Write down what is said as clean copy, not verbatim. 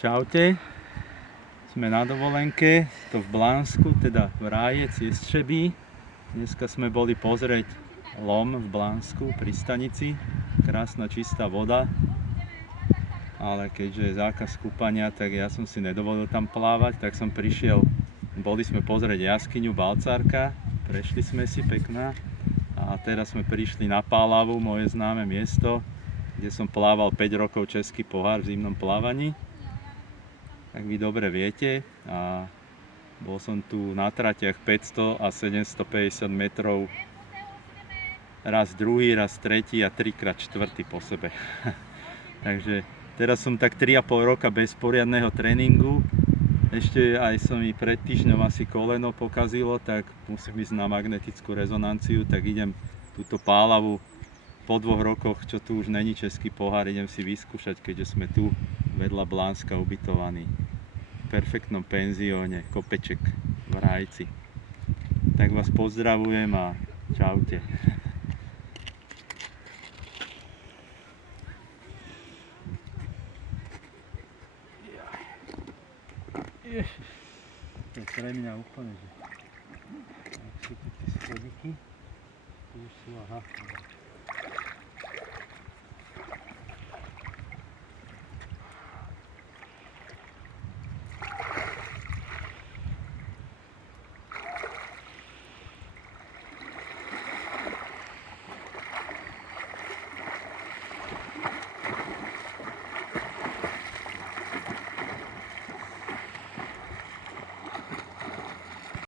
Čaute, sme na dovolenke, to v Blánsku, teda v Ráje, Ciestřebí. Dneska sme boli pozrieť lom v Blánsku pri stanici, krásna čistá voda, ale keďže je zákaz kúpania, tak ja som si nedovolil tam plávať, tak som prišiel, boli sme pozrieť jaskyňu Balcárka, prešli sme si, pekná, a teraz sme prišli na Pálavu, moje známe miesto, kde som plával 5 rokov český pohár v zimnom plávaní. Tak vy dobre viete, a bol som tu na tratiach 500 a 750 metrov, raz druhý, raz tretí a 3x4 po sebe. Takže teraz som tak 3,5 roka bez poriadneho tréningu, ešte aj som mi pred týždňom asi koleno pokazilo, tak musím ísť na magnetickú rezonanciu, tak idem túto Pálavu po 2 rokoch, čo tu už není český pohár, idem si vyskúšať, keďže sme tu vedľa Blánska ubytovaní v perfektnom penzióne, kopeček v Rájci. Tak vás pozdravujem a čaute. To je pre mňa úplne, že ak sú tu tie schodiky, tu už sú, aha.